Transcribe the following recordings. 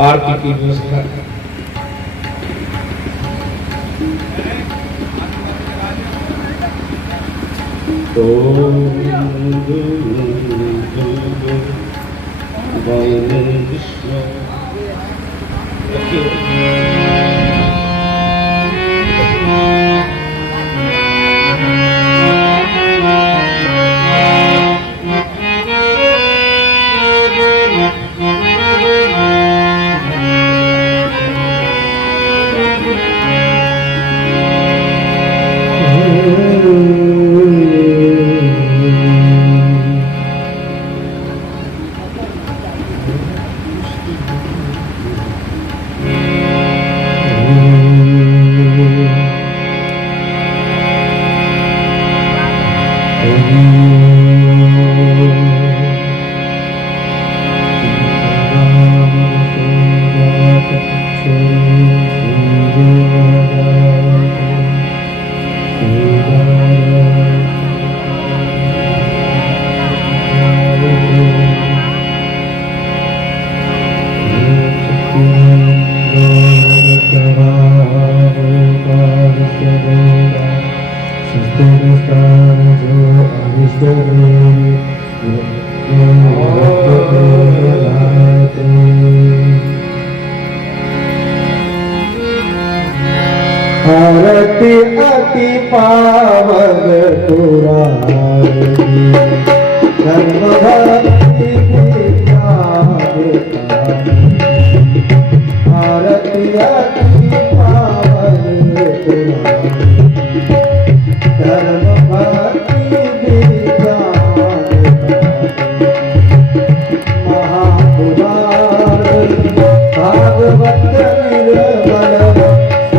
आरती की व्यवस्था। आरती अति पावन पुरानी धर्म भक्ति आरती अति पावन पुरानी धर्म भक्ति महापुराण भागवत निर्मल आरती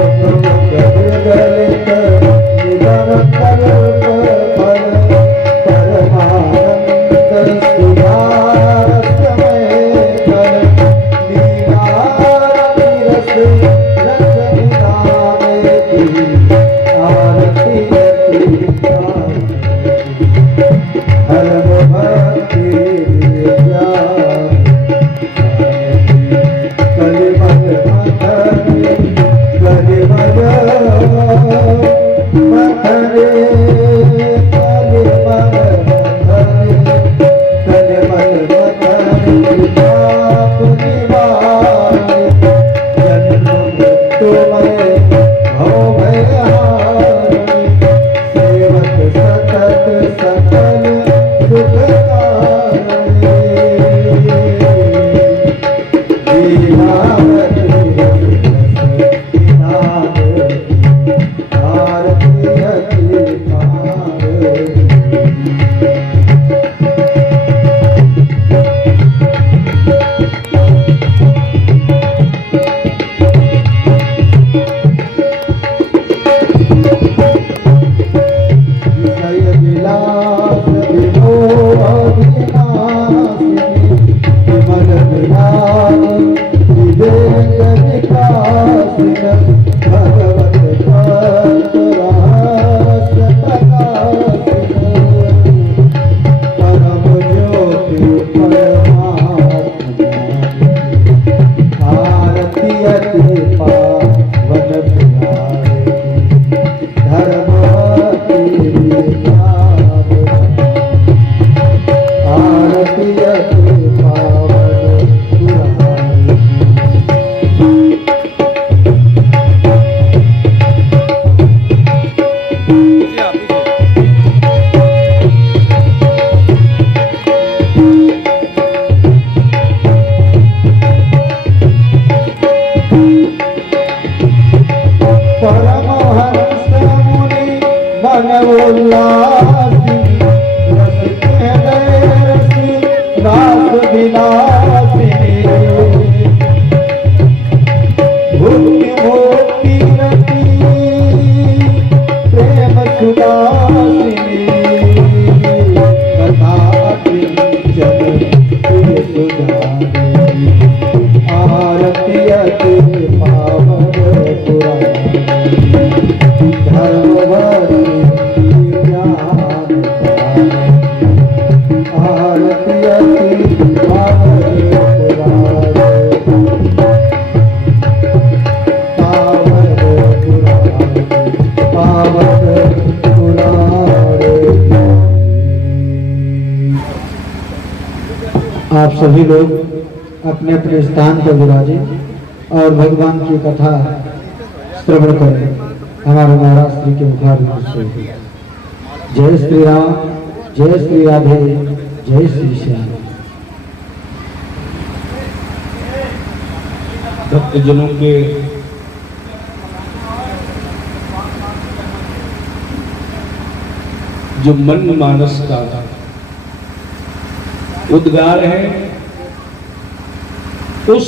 आप सभी लोग अपने अपने स्थान पर विराजे और भगवान की कथा श्रवण करें। हमारे महाराज श्री के मुखारविंद से जय श्री राम, जय श्री राधे, जय श्री श्याम। भक्तजनों के जो मन मानस का उद्गार है, उस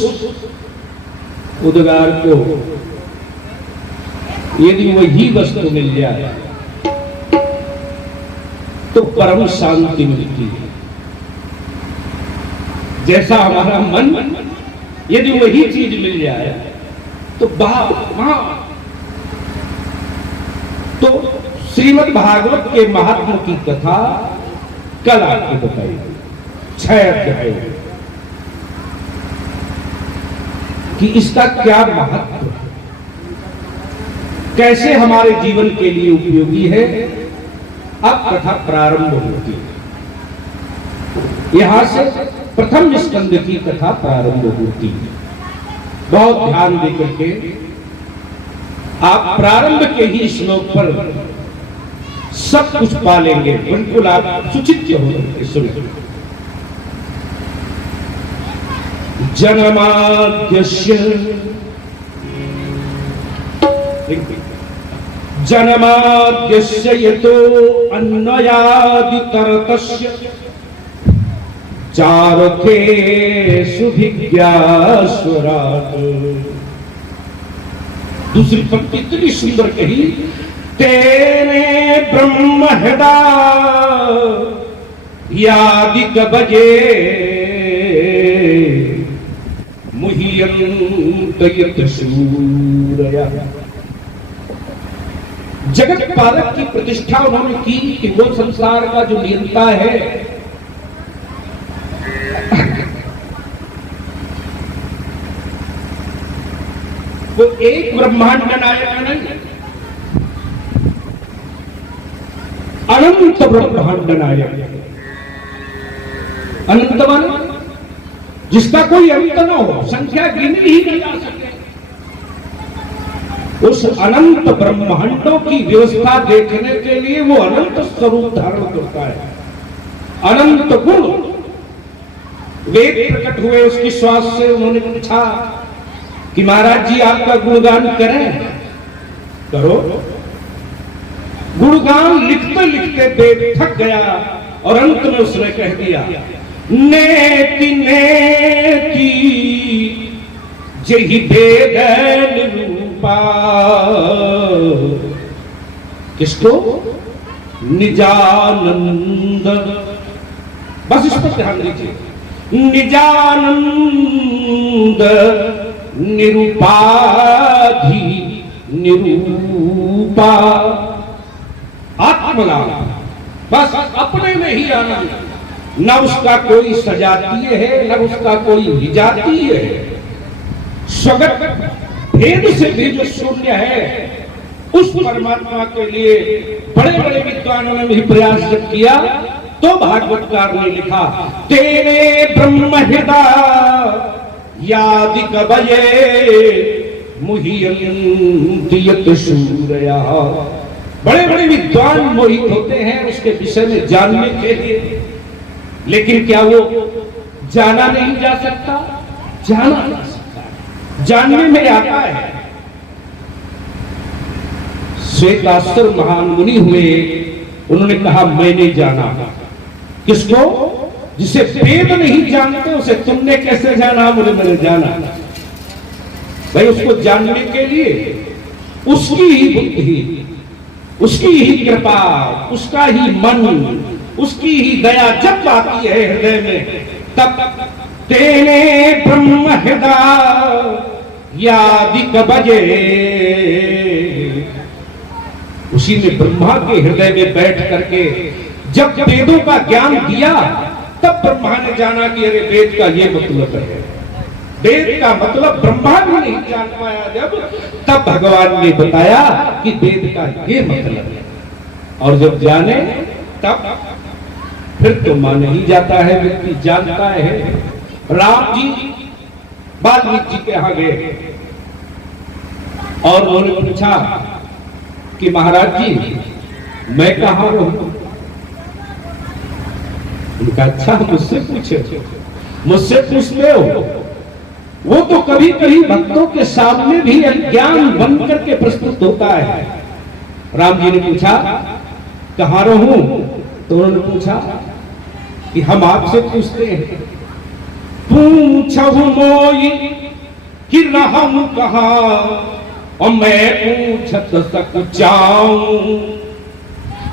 उद्गार को यदि वही वस्तु मिल जाए तो परम शांति मिलती है। जैसा हमारा मन, यदि वही चीज मिल जाए तो वहां तो श्रीमद् भागवत के महात्मा की कथा कल आपको बताई, 6 अध्याय कि इसका क्या महत्व, कैसे हमारे जीवन के लिए उपयोगी है। अब कथा प्रारंभ होती है। यहां से प्रथम स्कंद की कथा प्रारंभ होती है। बहुत ध्यान देकर के आप प्रारंभ के ही श्लोक पर सब कुछ पालेंगे। बिल्कुल आप सुचित्य हो सुनिए। जन्माद्यस्य जन्माद्यस्य यतो अन्वयादितरतस्य चारथे सुभिज्ञास्वरात्। दूसरी पंक्ति इतनी सुंदर कही, तेने ब्रह्म हृदय यादिक बजे मुह्यंत सूरया। जगत पालक की प्रतिष्ठा उन्होंने की कि वो संसार का जो नियंता है, वो एक ब्रह्मांड नायक नहीं, अनंत ब्रह्मांड नायक। अनंत मान जिसका कोई अंत न हो, संख्या गिनी ही न जा सके। उस अनंत ब्रह्मांडों की व्यवस्था देखने के लिए वो अनंत स्वरूप धारण करता है। अनंत गुण वेद प्रकट हुए उसकी श्वास से। उन्होंने पूछा कि महाराज जी आपका गुणगान करें? करो। गुणगान लिखते लिखते वेद थक गया और अंत में उसने कह दिया, नेति नेति जहि वेद निरूपा। किसको? निजानंद। बस इस पर ध्यान दीजिए। निजानंद निरूपाधि निरूपा आत्मलाभ। बस अपने में ही आनंद। न उसका कोई सजातीय है, न उसका कोई विजातीय है। स्वगत भेद से भी जो शून्य है, उस परमात्मा के लिए बड़े बड़े विद्वानों ने भी प्रयास जब किया तो भागवतकार ने लिखा, तेरे ब्रह्म हृदय यादिक बजे मुह्यंत सूरया। बड़े बड़े विद्वान मोहित होते हैं उसके विषय में जानने के लिए, लेकिन क्या वो जाना नहीं जा सकता? जाना जा सकता है, जानने में आता है। श्वेताश्वर महान मुनि हुए, उन्होंने कहा मैंने जाना। किसको? जिसे वेद नहीं जानते उसे तुमने कैसे जाना? बोले मैंने जाना। भाई उसको जानने के लिए उसकी ही बुद्धि, उसकी ही कृपा, उसका ही मन, उसकी ही दया जब आती है हृदय में, तब तेने ब्रह्म हृदय यादिक बजे। उसी ने ब्रह्मा के हृदय में बैठ करके जब वेदों का ज्ञान दिया, तब ब्रह्मा ने जाना कि अरे वेद का ये मतलब है। वेद का मतलब ब्रह्मा भी नहीं जान पाया जब, तब भगवान ने बताया कि वेद का ये मतलब है। और जब जाने तब फिर तो मान ही जाता है, व्यक्ति जानता है। राम जी वाल्मीकि जी के यहाँ गए और उन्होंने पूछा कि महाराज जी मैं कहाँ रहूं? उनका अच्छा मुझसे पूछे, मुझसे पूछते हो। वो तो कभी कभी भक्तों के सामने भी अज्ञान बन करके प्रस्तुत होता है। राम जी ने पूछा कहाँ रहूं? तो उन्होंने पूछा कि हम आपसे पूछते हैं। पूछहु मोई कि रहूं कहाँ, और मैं पूछत सक जाऊं,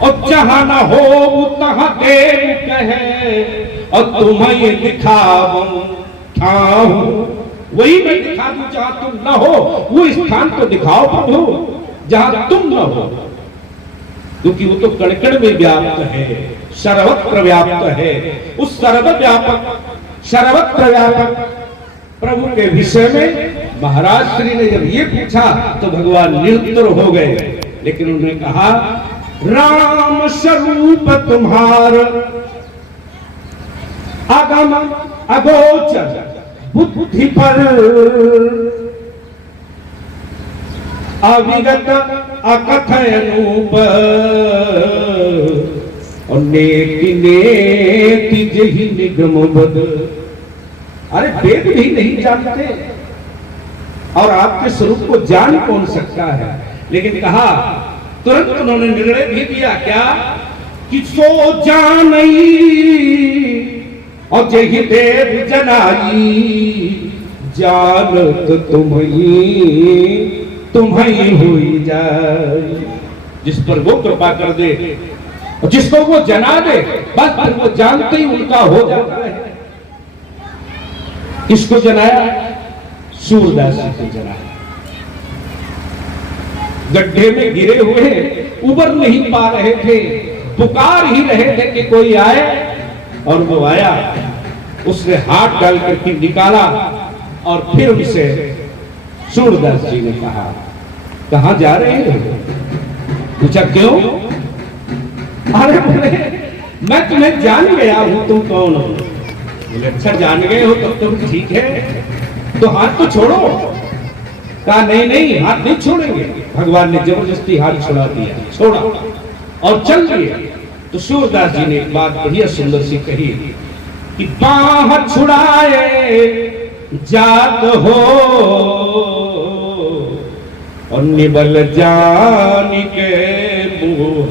और जहां न हो तहां देव कहे, और तुम्हें दिखाऊं ठाऊं। वही मैं दिखा दूं जहां तुम न हो, वो स्थान तो दिखाओ प्रभु जहां तुम न हो, क्योंकि वो तो कण-कण में व्याप्त है, सर्वत्र व्याप्त है। उस सर्वव्यापक सर्वत्र व्यापक प्रभु के विषय में महाराज श्री ने जब ये पूछा तो भगवान निरुत्तर हो गए। लेकिन उन्होंने कहा राम स्वरूप तुम्हार आगम अगोचर बुद्धि पर, अविगत अकथय अनूप, और नेति नेति जहि निगम बद। अरे वेद भी नहीं जानते और आपके स्वरूप को जान कौन सकता है? लेकिन कहा तुरंत उन्होंने निर्णय भी दिया क्या कि सो जानई और जही देव जनाई, जानत तुम्हें हुई जाए। जिस पर वो कृपा कर दे और जिसको वो जना दे, बस फिर वो जानते ही उनका हो जाता है। किसको जनाया? सूरदास जी को जनाया। गड्ढे में गिरे हुए उबर नहीं पा रहे थे, पुकार ही रहे थे कि कोई आए, और वो आया। उसने हाथ डाल करके निकाला और फिर उनसे सूरदास जी ने कहा कहां जा रहे हो? पूछा क्यों? अरे बोले मैं तुम्हें जान गया हूं, तुम कौन हो? बोले अच्छा जान गए हो तब तो ठीक है, तो हाथ तो छोड़ो। कहा नहीं नहीं हाथ नहीं छोड़ेंगे। भगवान ने जबरदस्ती हाथ छुड़ा दिया, छोड़ा और चल दिए। तो सूरदास जी ने एक बात बढ़िया सुंदर सी कही कि बाह छुड़ाए जात हो, और निबल जान के मुंह,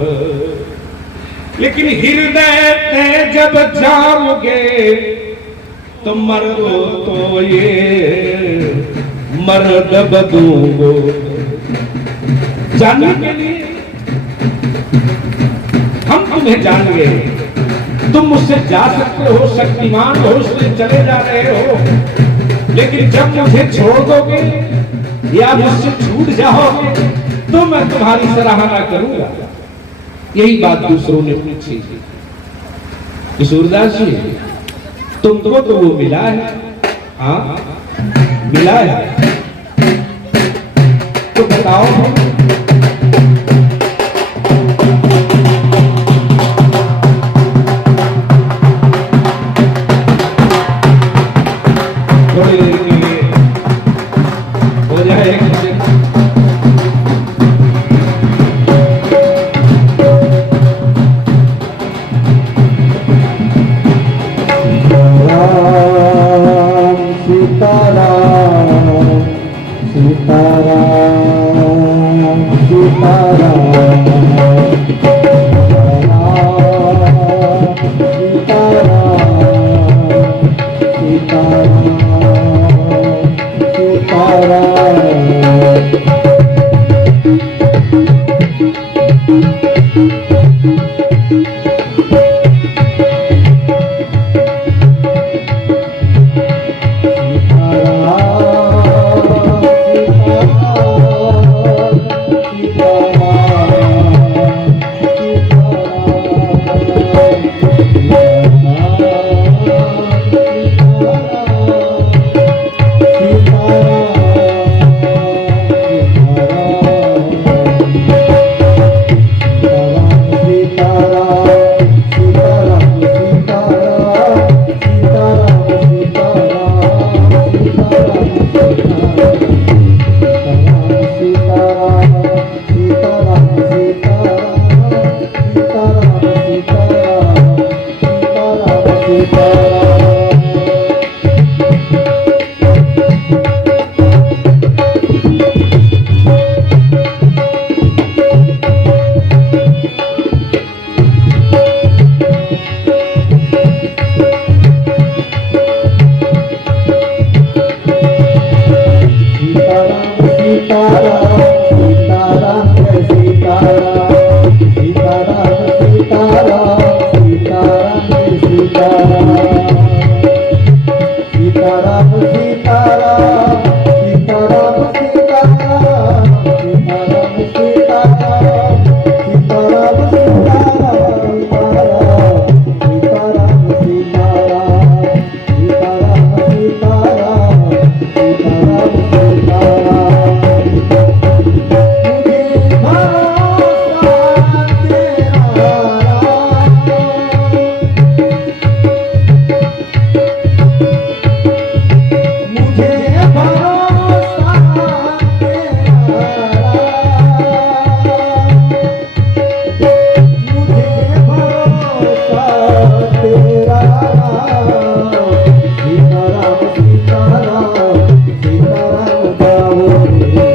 लेकिन हृदय ते जब जाओगे तो मर्दो तो ये मर्द बदूंगो। जानने के लिए हम तुम्हें जान गए, तुम मुझसे जा सकते हो, शक्तिमान हो, इसलिए चले जा रहे हो। लेकिन जब मुझे छोड़ दोगे या मुझसे छूट जाओगे तो मैं तुम्हारी सराहना करूंगा। यही बात दूसरों ने पूछी। सूरदास जी तुमको तो वो मिला है, हाँ मिला है, तो बताओ। थोड़ी देर के लिए हो जाए सीताराम सीताराम सीताराम गाओ रे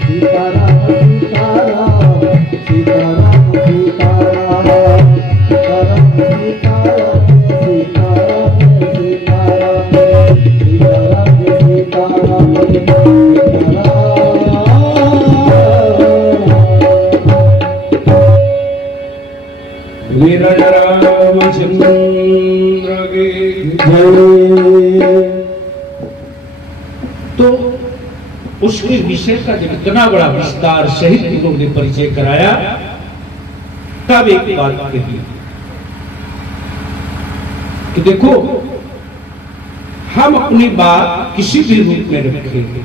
सीताराम सीताराम सीताराम सीताराम सीताराम सीताराम सीताराम सीताराम वीर रामचंद्र के जय। तो उसके विषय का जब इतना बड़ा विस्तार सहित उन्होंने परिचय कराया, तब एक बात कही कि देखो, हम अपनी बात किसी भी रूप में रखेंगे,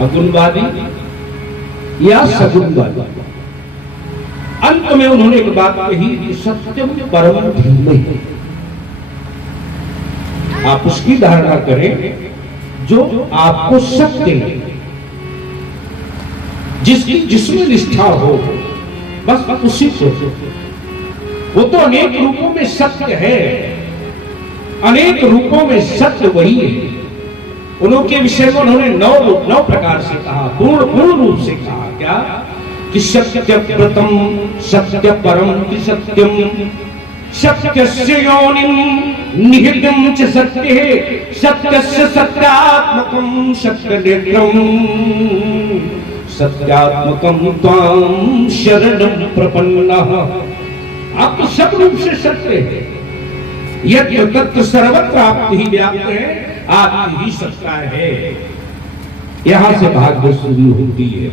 अगुणवादी या सगुणवादी। अंत में उन्होंने एक बात कही कि सत्यम परम धीमहि। आप उसकी धारणा करें जो आपको सत्य लगे, जिसमें निष्ठा हो, बस उसी को। वो तो अनेक रूपों में सत्य है, अनेक रूपों में सत्य वही है। उनके विषय में उन्होंने नौ प्रकार से कहा, पूर्ण रूप से कहा। क्या कि सत्य व्रतम सत्य परम सत्यम सत्यस्य योनिम निहितम च सत्ये सत्यस्य सत्यात्मकम सत्यनेत्रम सत्यात्मकम त्वां शरणं प्रपन्नः। आप तो सब रूप से सत्य है, यत्र तत्र सर्वत्र आपकी ही व्याप्त है, आपकी ही सत्ता है। यहां से भागवत शुरू होती है।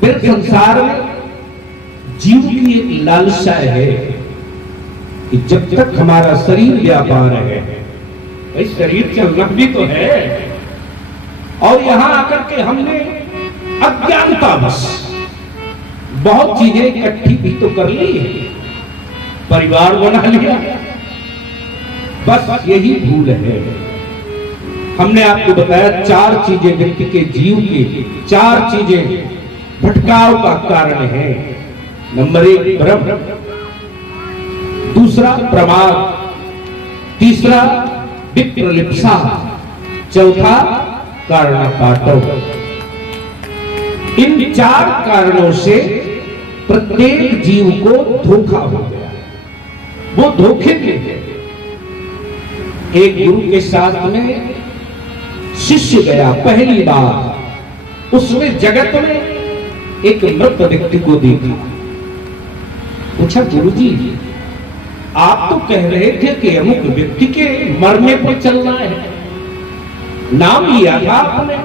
फिर संसार में जीव की एक लालसा है कि जब तक हमारा शरीर व्यापार है, भाई शरीर चलना भी तो है, और यहां आकर के हमने अज्ञानता बस बहुत चीजें इकट्ठी भी तो कर ली है, परिवार बना लिया, बस यही भूल है। हमने आपको बताया चार चीजें व्यक्ति के जीव की, चार चीजें भटकाव का कारण है। नंबर 1 भ्रम, दूसरा प्रमाद, तीसरा विप्रलिप्सा, चौथा कारणपाटव। इन चार कारणों से प्रत्येक जीव को धोखा हो गया। वो धोखे में एक गुरु के साथ में शिष्य गया पहली बार, उसमें जगत में एक मृत व्यक्ति को देखा। पूछा, गुरुजी आप तो कह रहे थे कि अमुक व्यक्ति के मरने पर चलना है, नाम लिया था आपने?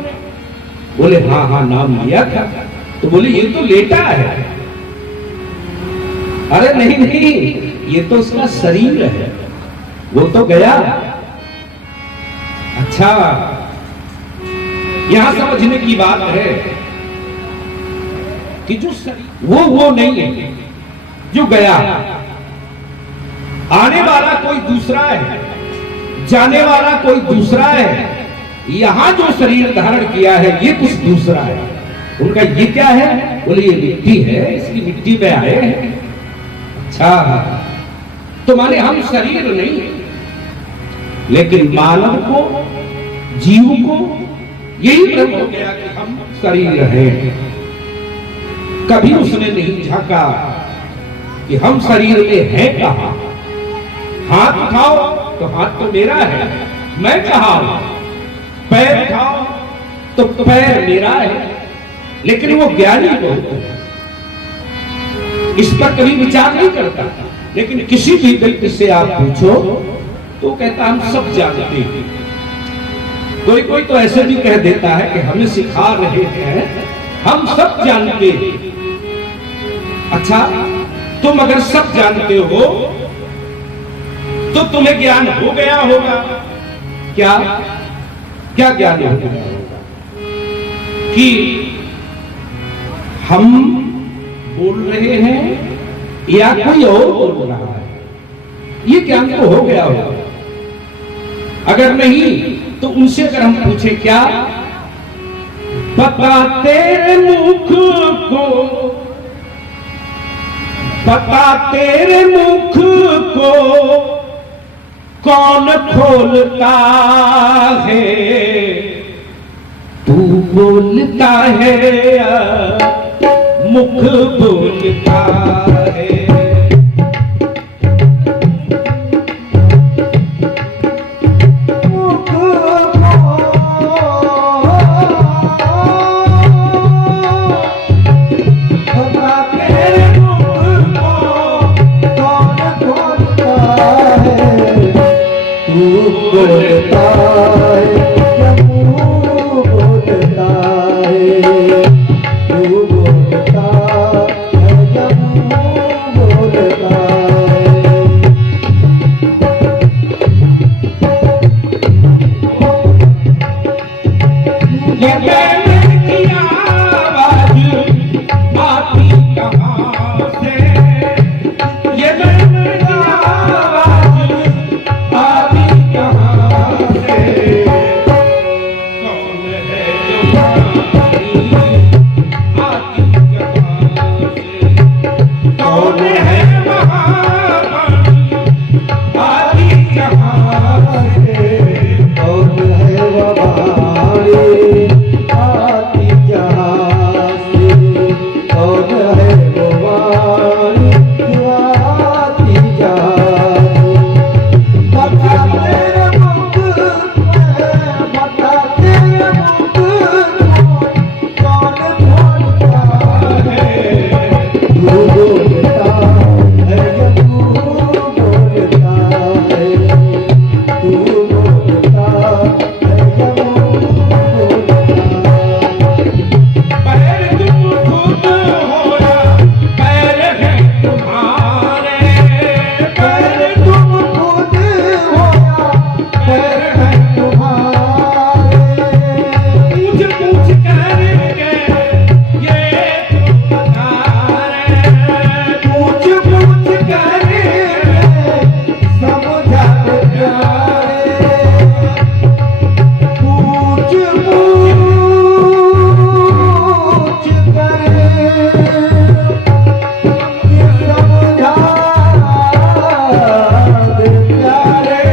बोले हाँ हाँ नाम लिया था। तो बोले ये तो लेटा है। अरे नहीं नहीं, ये तो उसका शरीर है, वो तो गया। अच्छा, यहां समझने की बात है कि जो वो नहीं है जो गया, आने वाला कोई दूसरा है, जाने वाला कोई दूसरा है। यहां जो शरीर धारण किया है ये कुछ दूसरा है। उनका ये क्या है? बोले ये मिट्टी है, इसकी मिट्टी में आए हैं। अच्छा, तो माने हम शरीर नहीं है, लेकिन मानव को, जीव को यही भ्रम हो गया कि हम शरीर हैं। कभी उसने नहीं झांका कि हम शरीर में हैं कहां। हाथ उठाओ तो हाथ तो मेरा है, मैं कहां हूं। पैर उठाओ तो पैर मेरा है, लेकिन वो ज्ञानी बहुत है, इस पर कभी विचार नहीं करता। लेकिन किसी भी व्यक्ति से आप पूछो तो कहता हम सब जानते हैं। कोई कोई तो ऐसे भी कह देता है कि हमें सिखा रहे हैं, हम सब जानते हैं। अच्छा, तुम अगर सब जानते हो तो तुम्हें ज्ञान हो गया होगा। क्या क्या ज्ञान हो गया होगा? कि हम बोल रहे हैं या कोई और बोल रहा है, ये ज्ञान तो हो गया होगा। अगर नहीं तो उनसे अगर हम पूछे क्या बता तेरे मुख को, बता तेरे मुख को कौन खोलता है, तू बोलता है या मुख बोलता है। बोलता है या मुँह बोलता है, तू बोलता है या मुँह बोलता है। ये बैल की आवाज आती कहाँ से, ये बैल की आवाज आती कहाँ से, कौन है जो आती कहाँ से, कौन है महावाणी आती कहाँ से, कौन है वाणी आती जहाँ से, कौन है वाणी आती जहाँ से। बता तेरे मुख में, बता तेरे मुख को कौन बोलता है, तू बोलता है या तू बोलता है, तू बोलता है या तू बोलता है। पैर तुम खुद हो या पैर है तुम्हारे, पैर तुम खुद हो या पैर है तुम्हारे, पूछ पूछ करके ये तुम बता रहे, पूछ पूछ करके समझा प्यारे, पूछ पूछ करके समझा दे प्यारे।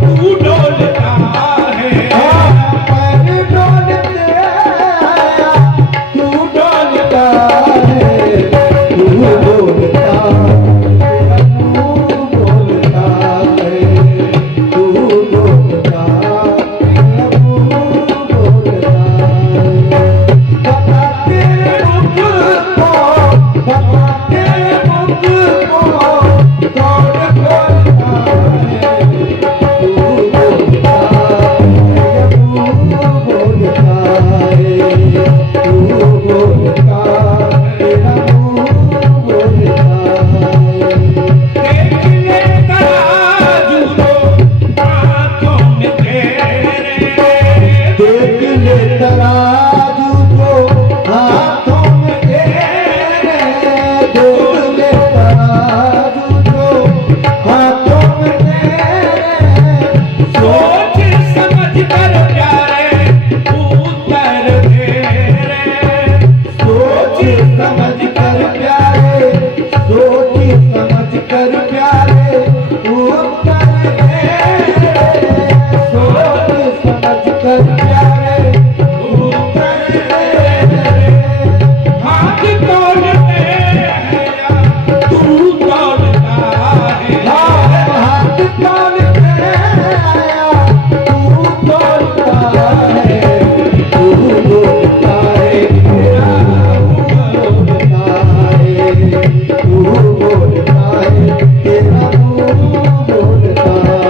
तू डोलता है, पैर डोलते हैं, तू डोलता है, तू बोलता है, तू बोलता है, तू बोलता है, तू बोलता है। बता तेरे मुख को, बता तेरे मुख को कौन खोलता है, तू बोलता है या तू बोलता है, तू बोलता तेरा मुँह बोलता है। देख ले तराजू लो आँखों में तेरे, देख ले तराजू जो हाथों में तेरे, देख ले तराजू जो हाथों में तेरे, सोच समझ कर प्यारे उत्तर दे रे, सोच समझ कर प्यारे, सोच समझ कर प्यारे उत्तर दे, सोच समझ कर प्यारे उत्तर दे। हाथ तोड़ते हैं या तू तोड़ता है, हाथ तोड़ते आया, तू तोड़ता है, तू बोलता है, तेरा मुँह बोलता है, तू बोलता है, तेरा मुँह बोलता है।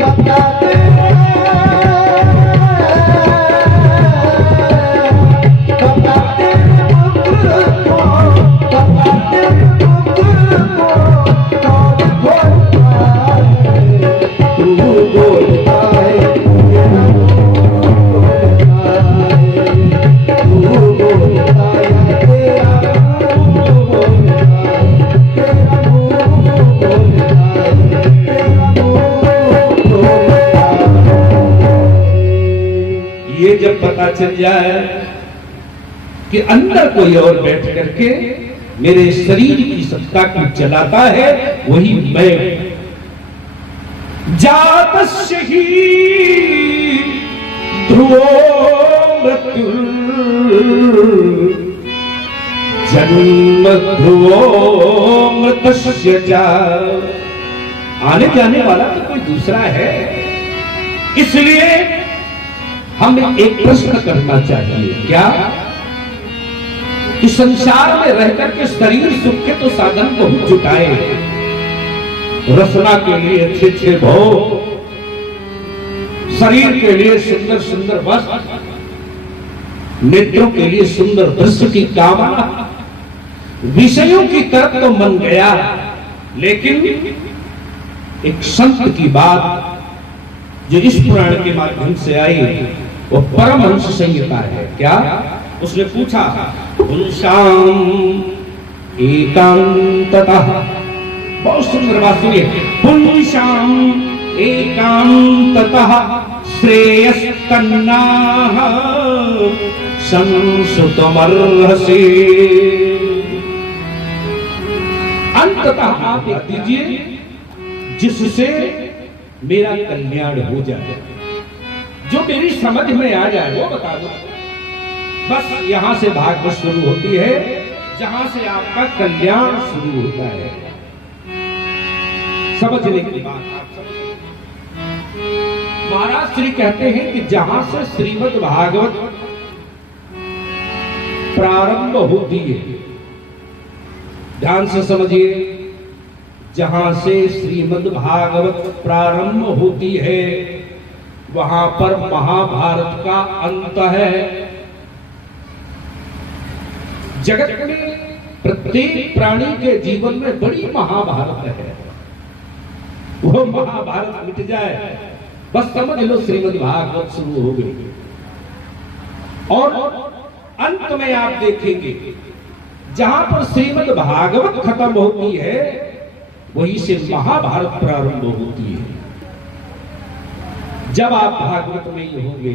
बता तेरे, बता तेरे मुख को, बता तेरे मुख को कौन बोलता है, तू बोलता है, तेरा मुँह बोलता है, तू बोलता है, तेरा मुँह बोलता है, तेरा मुँह बोलता है, तेरा मुँह बोलता है। ये जब पता चल जाए कि अंदर कोई और बैठ करके मेरे शरीर की सत्ता को चलाता है वही मैं हूं। जातस्य ही ध्रुवो मृत्यु जन्म ध्रुवो मृतस्य च। आने जाने वाला तो कोई दूसरा है। इसलिए हमें एक प्रश्न करना चाहिए, क्या कि संसार में रहकर के शरीर सुख के तो साधन बहुत जुटाए, रसना के लिए अच्छे अच्छे भोग, शरीर के लिए सुंदर सुंदर वस्त्र, नेत्रों के लिए सुंदर दृश्य की कामना, विषयों की तरफ तो मन गया। लेकिन एक संत की बात जो इस पुराण के माध्यम से आई वो परमहंस संहिता है। क्या उसने पूछा, पुंसाम एकांततः, बहुत सुंदर बात सुनिए, पुंसाम एकांततः श्रेयस्कन्नाः संसुतमर्हसि। अंततः आप लिख दीजिए जिससे मेरा कल्याण हो जाए, जो मेरी समझ में आ जाए वो बता दो। बस यहां से भागवत शुरू होती है, जहां से आपका कल्याण शुरू होता है। समझने की बात आप समझिए। महाराज श्री कहते हैं कि जहां से श्रीमद् भागवत प्रारंभ होती है, ध्यान से समझिए, जहां से श्रीमद् भागवत प्रारंभ होती है वहां पर महाभारत का अंत है। जगत में प्रत्येक प्राणी के जीवन में बड़ी महाभारत है, वो महाभारत मिट जाए बस समझ लो श्रीमद् भागवत शुरू हो गई। और अंत में आप देखेंगे जहां पर श्रीमद् भागवत खत्म होती है वहीं से महाभारत प्रारंभ होती है। जब आप भागवत में ही होंगे,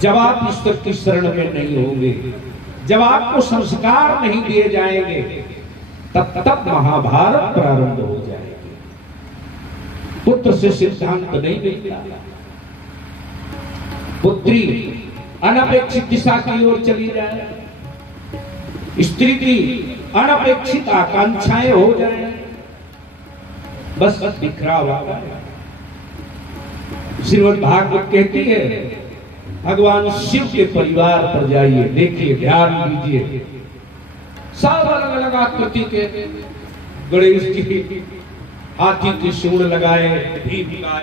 जब आप ईश्वर की शरण में नहीं होंगे, जब आपको संस्कार नहीं दिए जाएंगे, तब महाभारत प्रारंभ हो जाएगी। पुत्र से सिद्धांत नहीं मिलता, पुत्री अनपेक्षित दिशा की ओर चली जाए, स्त्री की अनपेक्षित आकांक्षाएं हो जाए, बस बिखराव आता है। श्रीमद् भागवत कहती है भगवान शिव के परिवार पर जाइए, देखिए, ध्यान दीजिए, सब अलग अलग आकृति के, गणेश जी हाथी की सूंड लगाए, भीम लगाए।